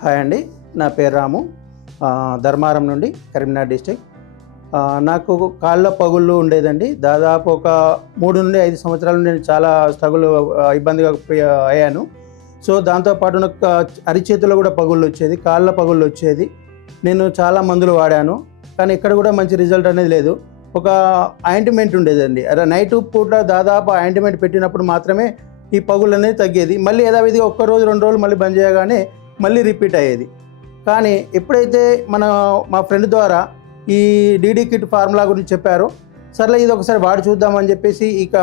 Hi అండి, నా పేరు రాము. ధర్మారం నుండి, కరీంనగర్ డిస్టిక్. నాకు కాళ్ళ పగుళ్ళు ఉండేదండి. దాదాపు ఒక 3 నుండి 5 సంవత్సరాలు నేను చాలా ఇబ్బందిగా అయ్యాను. సో దాంతోపాటు నాకు అరిచేతిలో కూడా పగుళ్ళు వచ్చేది, కాళ్ళ పగుళ్ళు వచ్చేది. నేను చాలా మందులు వాడాను, కానీ ఇక్కడ కూడా మంచి రిజల్ట్ అనేది లేదు. ఒక ఆయింట్మెంట్ ఉండేదండి, నైట్ పూట దాదాపు ఆయింట్మెంట్ పెట్టినప్పుడు మాత్రమే ఈ పగుళ్ళు అనేది తగ్గేది. మళ్ళీ యథావిధిగా 1 రోజు 2 రోజులు మళ్ళీ బంద్ చేయగానే మళ్ళీ రిపీట్ అయ్యేది. కానీ ఎప్పుడైతే మా ఫ్రెండ్ ద్వారా ఈ డీడీ కిట్ ఫార్ములా గురించి చెప్పారో, సర్లే ఇది ఒకసారి వాడి చూద్దామని చెప్పేసి ఇక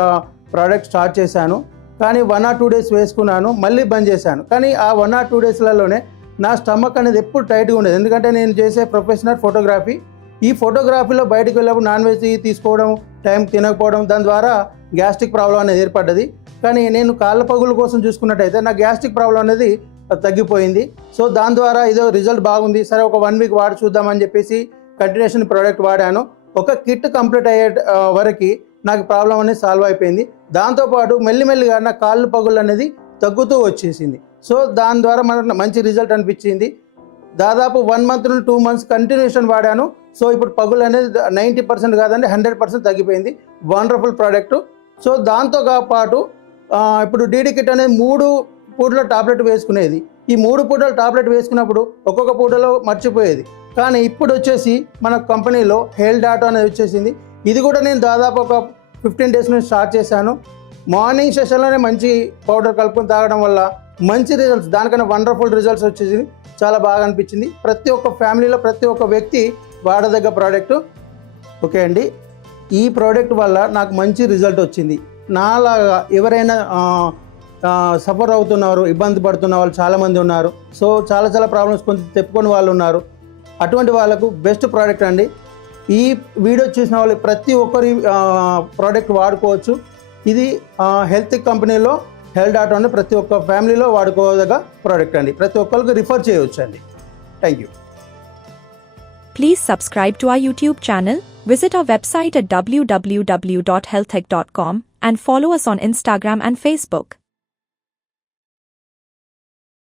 ప్రోడక్ట్ స్టార్ట్ చేశాను. కానీ 1 or 2 డేస్ వేసుకున్నాను, మళ్ళీ బంద్ చేశాను. కానీ ఆ 1 or 2 డేస్లలోనే నా స్టమక్ అనేది ఎప్పుడు టైట్గా ఉండేది. ఎందుకంటే నేను చేసే ప్రొఫెషనల్ ఫోటోగ్రఫీ. ఈ ఫోటోగ్రఫీలో బయటకు వెళ్ళినప్పుడు నాన్ వెజ్ తీసుకోవడం, టైం తినకపోవడం, దాని ద్వారా గ్యాస్ట్రిక్ ప్రాబ్లం అనేది ఏర్పడ్డది. కానీ నేను కాళ్ళ పగుల కోసం చూసుకున్నట్టయితే నా గ్యాస్ట్రిక్ ప్రాబ్లం అనేది తగ్గిపోయింది. సో దాని ద్వారా ఇదో రిజల్ట్ బాగుంది, సరే ఒక 1 వీక్ వాడి చూద్దామని చెప్పేసి కంటిన్యూషన్ ప్రోడక్ట్ వాడాను. ఒక కిట్ కంప్లీట్ అయ్యే వరకు నాకు ప్రాబ్లం అనేది సాల్వ్ అయిపోయింది. దాంతోపాటు మెల్లిమెల్లిగా నా కాళ్ళు పగుళ్ళు అనేది తగ్గుతూ వచ్చేసింది. సో దాని ద్వారా మనకు మంచి రిజల్ట్ అనిపించింది. దాదాపు 1 month నుండి 2 months కంటిన్యూషన్ వాడాను. సో ఇప్పుడు పగులు అనేది 90% కాదండి, 100% తగ్గిపోయింది. Wonderful product. సో దాంతో పాటు ఇప్పుడు డీడీ కిట్ అనేది 3 పూటల టాబ్లెట్ వేసుకునేది. ఈ 3 పూటల టాబ్లెట్ వేసుకున్నప్పుడు ఒక్కొక్క పూటలో మర్చిపోయేది. కానీ ఇప్పుడు వచ్చేసి మన కంపెనీలో హెల్త్ డాటా అనేది వచ్చేసింది. ఇది కూడా నేను దాదాపు ఒక 15 days నుంచి స్టార్ట్ చేశాను. మార్నింగ్ సెషన్లోనే మంచి పౌడర్ కలుపుకొని తాగడం వల్ల మంచి రిజల్ట్స్, దానికన్నా వండర్ఫుల్ రిజల్ట్స్ వచ్చేసి చాలా బాగా అనిపించింది. ప్రతి ఒక్క ఫ్యామిలీలో ప్రతి ఒక్క వ్యక్తి వాడదగ్గ ప్రోడక్ట్. ఓకే అండి, ఈ ప్రోడక్ట్ వల్ల నాకు మంచి రిజల్ట్ వచ్చింది. నాలాగా ఎవరైనా సఫర్ అవుతున్నారు, ఇబ్బంది పడుతున్న వాళ్ళు చాలామంది ఉన్నారు. సో చాలా ప్రాబ్లమ్స్ కొంచెం తెప్పుకొని వాళ్ళు ఉన్నారు. అటువంటి వాళ్ళకు బెస్ట్ ప్రోడక్ట్ అండి. ఈ వీడియో చూసిన వాళ్ళు ప్రతి ఒక్కరి ప్రోడక్ట్ వాడుకోవచ్చు. ఇది హెల్త్ కంపెనీలో హెల్త్ డాటా అని ప్రతి ఒక్క ఫ్యామిలీలో వాడుకోదగ్గ ప్రోడక్ట్ అండి. ప్రతి ఒక్కరికి రిఫర్ చేయవచ్చు అండి. Thank you. Please subscribe to our YouTube channel, visit our website at www.healthtech.com and follow us on Instagram and Facebook.